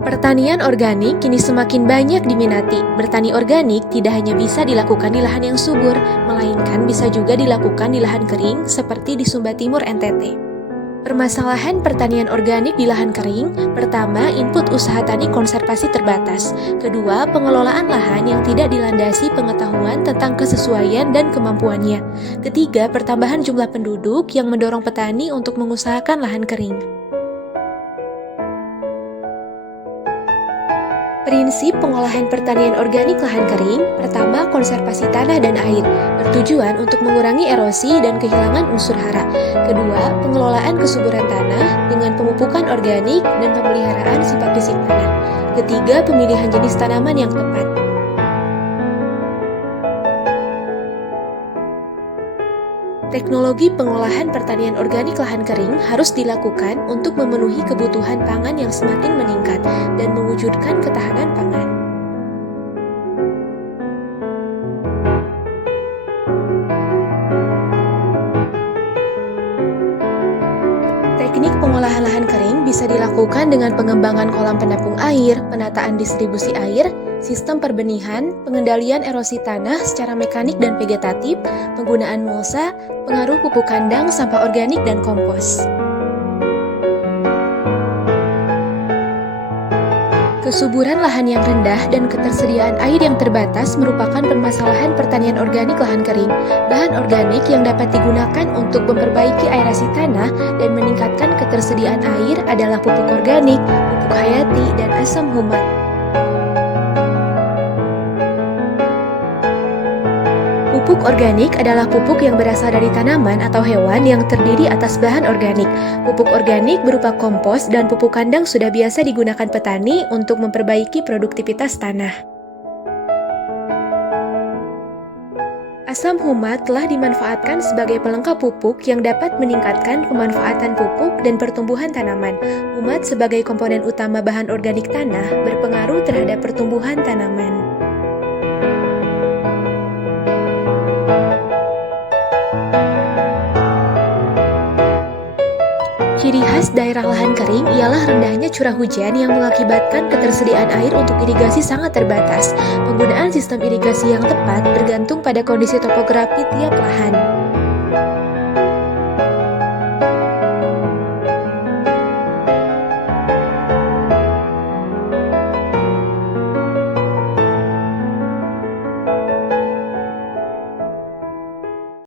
Pertanian organik kini semakin banyak diminati. Bertani organik tidak hanya bisa dilakukan di lahan yang subur, melainkan bisa juga dilakukan di lahan kering seperti di Sumba Timur NTT. Permasalahan pertanian organik di lahan kering, pertama, input usaha tani konservasi terbatas. Kedua, pengelolaan lahan yang tidak dilandasi pengetahuan tentang kesesuaian dan kemampuannya. Ketiga, pertambahan jumlah penduduk yang mendorong petani untuk mengusahakan lahan kering. Prinsip pengolahan pertanian organik lahan kering, pertama konservasi tanah dan air, bertujuan untuk mengurangi erosi dan kehilangan unsur hara. Kedua, pengelolaan kesuburan tanah dengan pemupukan organik dan pemeliharaan sifat fisik tanah. Ketiga, pemilihan jenis tanaman yang tepat. Teknologi pengolahan pertanian organik lahan kering harus dilakukan untuk memenuhi kebutuhan pangan yang semakin meningkat dan mewujudkan ketahanan pangan. Teknik pengolahan lahan kering bisa dilakukan dengan pengembangan kolam penampung air, penataan distribusi air, sistem perbenihan, pengendalian erosi tanah secara mekanik dan vegetatif, penggunaan mulsa, pengaruh pupuk kandang, sampah organik, dan kompos. Kesuburan lahan yang rendah dan ketersediaan air yang terbatas merupakan permasalahan pertanian organik lahan kering. Bahan organik yang dapat digunakan untuk memperbaiki aerasi tanah dan meningkatkan ketersediaan air adalah pupuk organik, pupuk hayati, dan asam humat. Pupuk organik adalah pupuk yang berasal dari tanaman atau hewan yang terdiri atas bahan organik. Pupuk organik berupa kompos dan pupuk kandang sudah biasa digunakan petani untuk memperbaiki produktivitas tanah. Asam humat telah dimanfaatkan sebagai pelengkap pupuk yang dapat meningkatkan pemanfaatan pupuk dan pertumbuhan tanaman. Humat sebagai komponen utama bahan organik tanah berpengaruh terhadap pertumbuhan tanaman. Ciri khas daerah lahan kering ialah rendahnya curah hujan yang mengakibatkan ketersediaan air untuk irigasi sangat terbatas. Penggunaan sistem irigasi yang tepat bergantung pada kondisi topografi tiap lahan.